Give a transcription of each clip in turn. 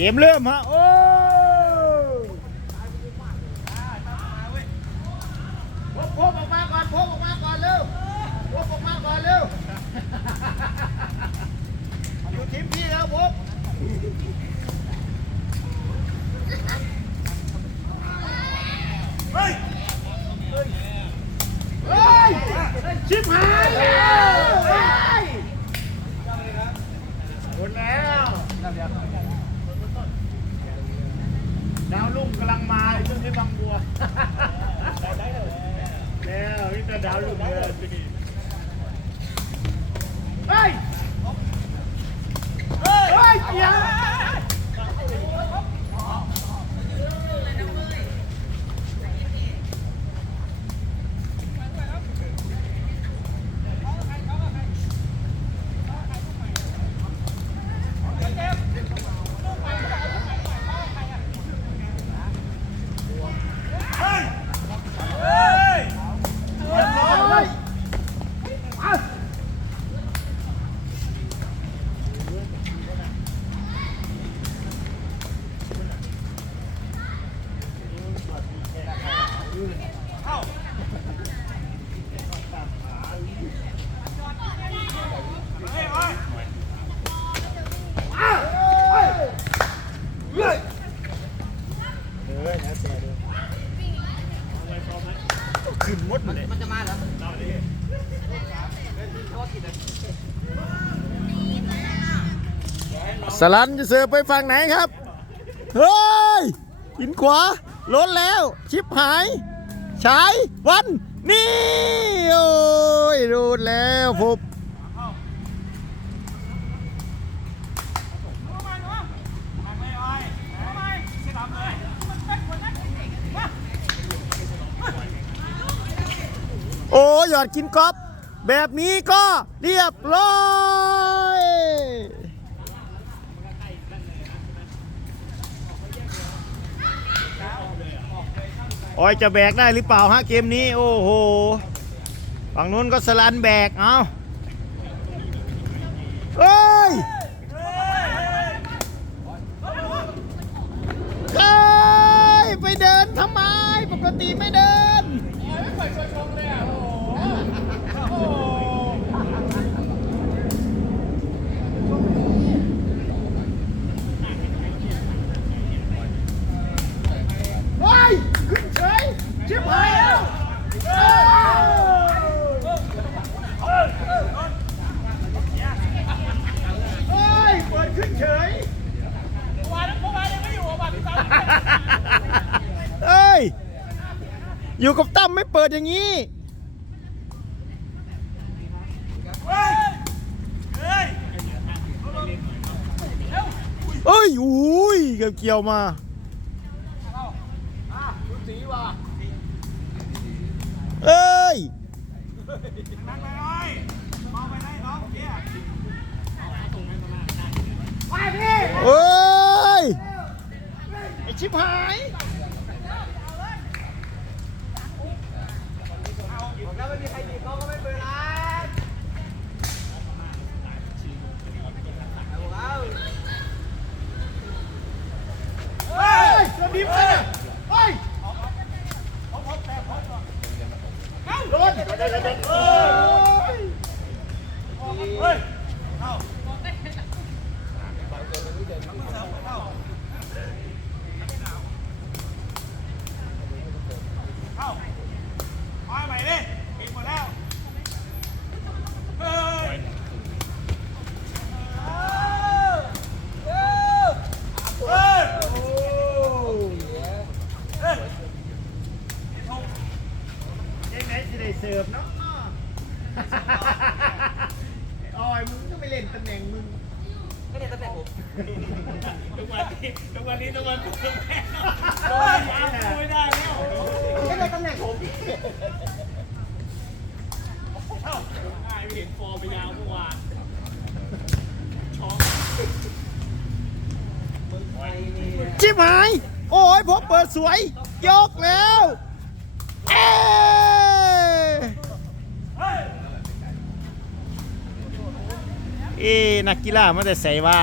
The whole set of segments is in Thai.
เกมเริ่มฮะ โอ้พบพบออกมาก่อนพบออกมาก่อนเร็วพบออกมาก่อนเร็วอยู่ทีมพี่แล้วพบเฮ้ย เฮ้ย ชิบหายแล้วเฮ้ยหมดแล้วดาวลุ่งกำลังมาช่วงนี้บางบัว แล้วนี่จะดาวลุ่งเลยที่นี่เฮ้ย เฮ้ยเกียร์เรียบร้อยอะ ขึ้นมดเลยมันจะมาเหรอสลันจะเสิร์ฟไปฝั่งไหนครับ เฮ้ยหินขวาล้นแล้ว ชิปหายฉายวัน นี่ โอ้ยรูดแล้วผม โอดกินก๊อฟแบบนี้ก็เรียบร้อยออยจะแบกได้หรือเปล่าฮะเกมนี้ โอ้โห ฝั่งนู้นก็สลันแบก เอาเฮ้ยเฮ้ย ไปเดินทำไม ปกติไม่เดิน ว้ายขึ้นเฉยชิบหายแล้วเฮ้ยเปิดขึ้นเฉย เอ้ย อยู่กับตั้มไม่เปิดอย่างนี้ เอ้ยอุ้ยเกือบเกี่ยวมา เอ้ย เอ้ย ไอ ชิบหายแล้วไม่มีใครหยิบเขาก็ไม่เปิดร้านเฮ้ยสวัสดีเพื่อนเฮ้ยโดนโดนโดนโดนเฮ้ยมาใหม่ดิปิดหมดแล้ว เฮ้ย เฮ้ย ยังไงจะได้เสิร์ฟเนาะออยมึงก็ไปเล่นตำแหน่งมึง ก็ ทุกวันนี้ทุกวันนี้ทุกวันกูแพ้โอ้ยอากูไม่ได้แล้วก็เนี่ยตำแหน่งผมเอ้าง่ายไม่เห็นฟอร์มไปยาวเมื่อวานช็อกชิบหาย โอ้ยผมเปิดสวย ยกแล้ว เอย เอ้นักกีฬามันจะใส่ว่า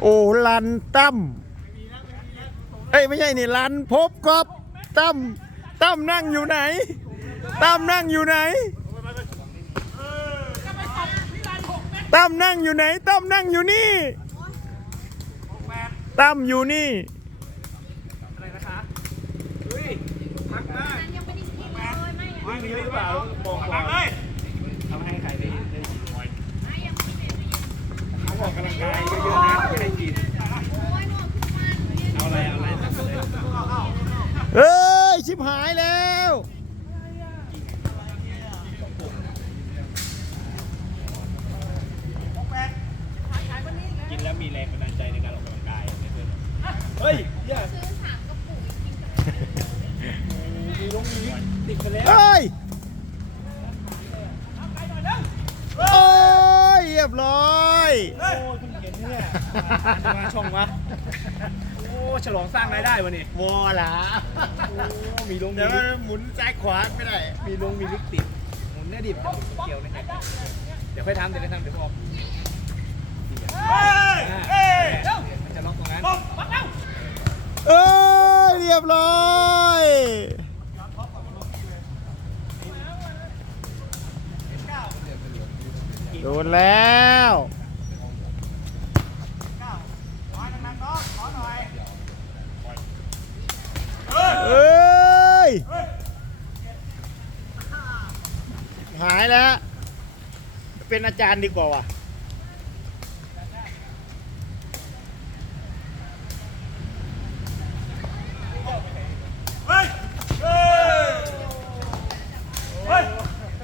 โอ้ลันตั้มเอ้ยไม่ใช่นี่ลันพบกับตั้มตั้มนั่งอยู่ไหนตั้มนั่งอยู่ไหนตั้มนั่งอยู่ไหนตั้มนั่งอยู่นี่ตั้มอยู่นี่ อะไรนะคะเฮ้ยพักได้ ยังไม่ได้กินเลยไม่ ไม่มีห รือเปล่ามองก่อนเลยทำให้ใครได้ได้คอยไม่ยังไม่ได้กินเขาออกกำลังกายเยอะๆนะไม่ได้กินโอ้ยหนูขึ้นมาเอาอะไรเอาอะไรตัดเลยเอ้ยชิบหายแล้ว บร้อยโอ้ยเพิ่งเห็นเนี่ยจะมาช่องวะโอ้ฉลองสร้างรายได้วะนี่วอละโอ้มีลงมีเดี๋ยวลิกหมุนซ้ายขวาไม่ได้ มีลงมีลิกติดหมุนเนี่ยดิบจะหมุนเกี่ยวนะครับเดี๋ยวค่อยทำเดี๋ยวค่อยทำเดี๋ยวบอกมันจะล็อกตรงนั้น เอ้ย เรียบร้อย โดนแล้ว เอ้ย หายแล้ว เป็นอาจารย์ดีกว่าว่ะ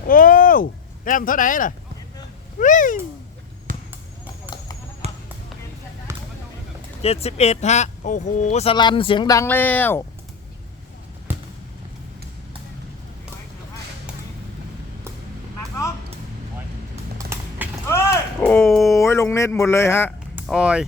โอ้แต้มเท่าไหร่ล่ะเจ็ดสิบเอ็ดฮะ โอ้โห สลันเสียงดังแล้ว โอ้ ยลงเน็ตหมดเลยฮะออย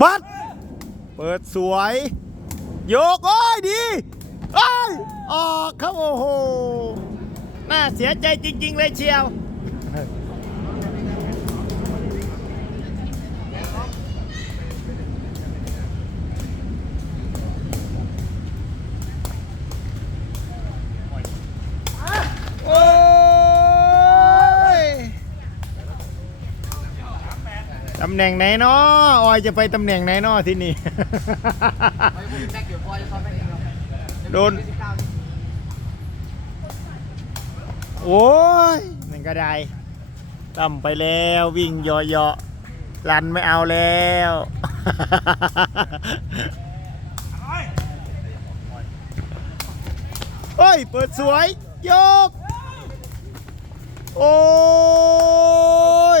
ปัด เปิดสวย โยกโอ้ยดีเอ้ยออกครับโอ้โห น่าเสียใจจริง ๆ เลยเชียว โอ้ย ตำแหน่งไหนเนาะออยจะไปตำแหน่งไหนเนาะที่นี่แจ็คอยู่พอจะซ้อมแม็กเดียวโดนสิบเก้าโอ้ยมันก็ได้ต่ำไปแล้ววิ่งเยาะๆลันไม่เอาแล้ว เฮ้ย เปิดสวยโยก โอ้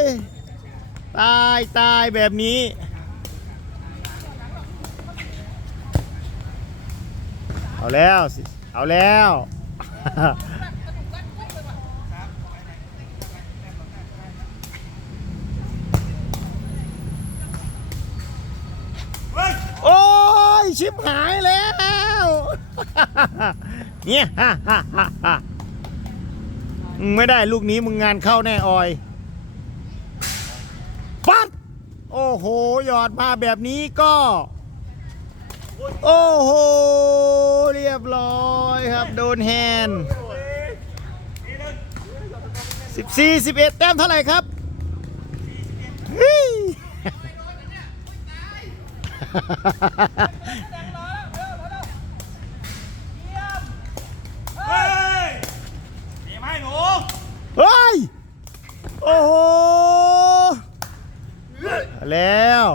ย ตายตายแบบนี้ เอาแล้วเอาแล้ว โอ้ย ชิบหายแล้ว เนี่ยไม่ได้ลูกนี้มึงงานเข้าแน่ออย ปัด โอ้โห หยอดมาแบบนี้ก็ โอ้โห เรียบร้อยครับ โดนแฮนด์สิบสี่สิบเอ็ดแต้มเท่าไหร่ครับเฮ้ยเฮ้ยเดี๋ยให้หนูเฮ้ยโอ้โห แล้ว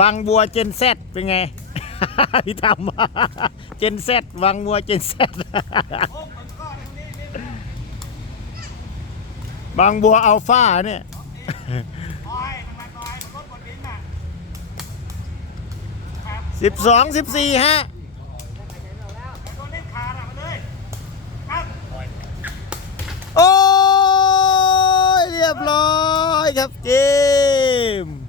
บางบัวเจนเซตเป็นไง พี่ทำเจนเซตบางบัวเจนเซตบางบัวอัลฟาเนี่ยสิบสองสิบสี่ฮะ รียบร้อยครับเกม